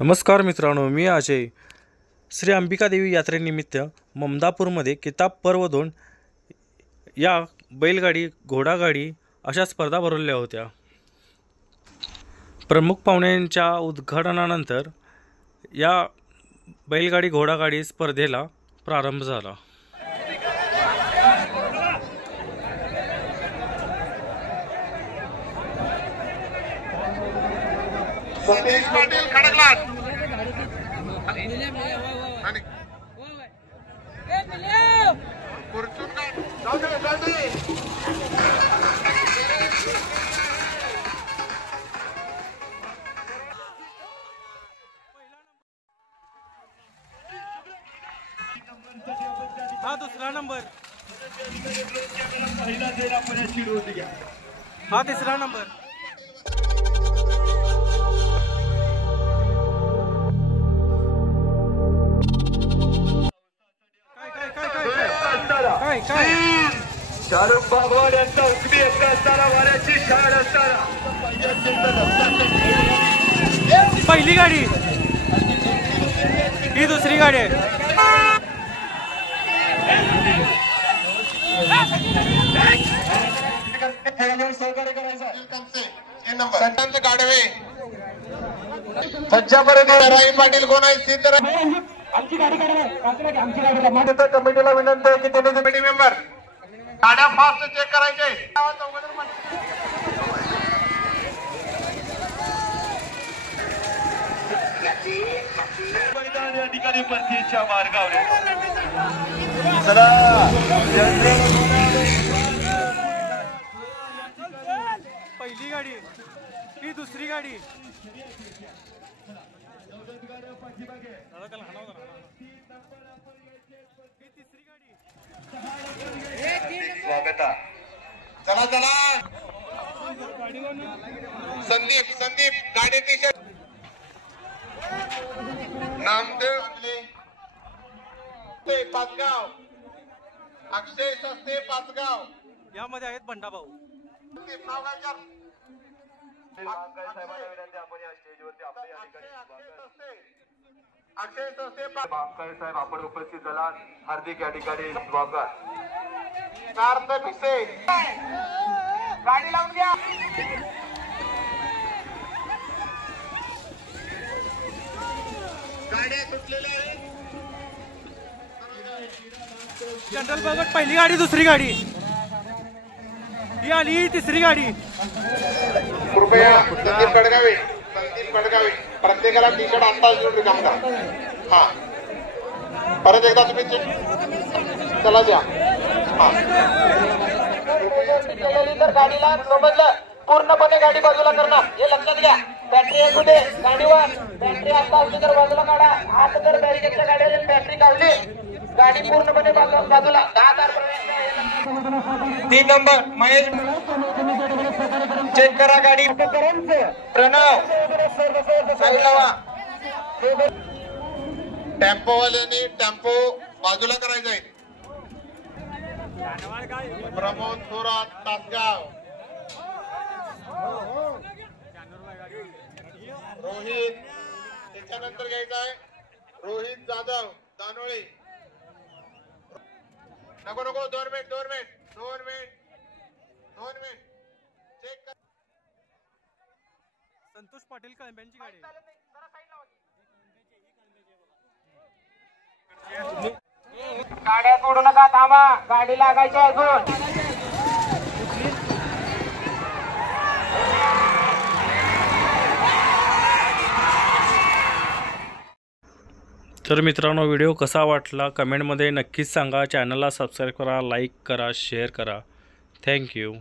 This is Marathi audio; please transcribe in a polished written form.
नमस्कार मित्रांनो, मी अजय. श्री अंबिका देवी यात्रेनिमित्त ममदापूरमध्ये किताब पर्व 2 या बैलगाडी, घोडागाडी अशा स्पर्धा भरवल्या होत्या. प्रमुख पाहुण्यांच्या उद्घाटनानंतर या बैलगाडी घोडागाडी स्पर्धेला प्रारंभ झाला. सतीश पाटील खडकलाट हा दुसरा नंबर, हा तिसरा नंबर. शाहरुख भागवान यांचा उकडी हक्क असताना वाऱ्याची शाळ असताना पहिली गाडी, ही दुसरी गाडी आहे. सहकार्य करायचं संतांचे गाडवे सज्जापर्यंत राहील पाटील कोण आहे सिद्ध आमची गाडी कमिटीला विनंती आहे की त्यांनी कमिटी मेंबर गाड्या फास्ट चेक करायचे. या ठिकाणी परतीच्या मार्गावर चला. पहिली गाडी, ही दुसरी गाडी. चला चला संदीप गाडी टी शर्ट नामदेव पाचगाव, अक्षय सस्ते पाचगाव यामध्ये आहेत बंडाभाऊ. अक्षय सस्ते साहेब आपण उपस्थित झाला, हार्दिक या ठिकाणी स्वागत. कार्त पिसे गाडी लावून घ्या. गाड्या सुटलेल्या आहेत. जनरल बघत पहिली गाडी, दुसरी गाडी, ही आली तिसरी गाडी. कृपया संदीप पडगावे प्रत्येकाला टी शर्ट आणता काम करा. हा परत एकदा तुम्ही चला द्या. तर गाडीला समजलं पूर्णपणे गाडी बाजूला करणार हे लक्षात घ्या. बॅटरी आहे कुठे गाडीवर, बॅटरी आता असली तर बाजूला काढा. आता जर बॅरिकेडच्या गाडीवर बॅटरी काढली गाडी पूर्णपणे बाजूला. 10,000 3 नंबर महेश चेक करा गाडी. प्रणव टेम्पोवाल्याने टेम्पो बाजूला करायचा आहे. प्रमोद थोरात तासगाव, रोहित त्याच्यानंतर घ्यायचा आहे रोहित जाधव दानोळे. नको 2 मिनिट चेक कर. संतोष पाटील कळंब्यांची गाडी. गाड्या सोडू नका, थांबा, गाडी लागायची अजून. तर मित्रांनो, व्हिडिओ कसा वाटला कमेंटमध्ये नक्कीच सांगा. चॅनलला सबस्क्राईब करा, लाईक करा, शेअर करा. थँक्यू.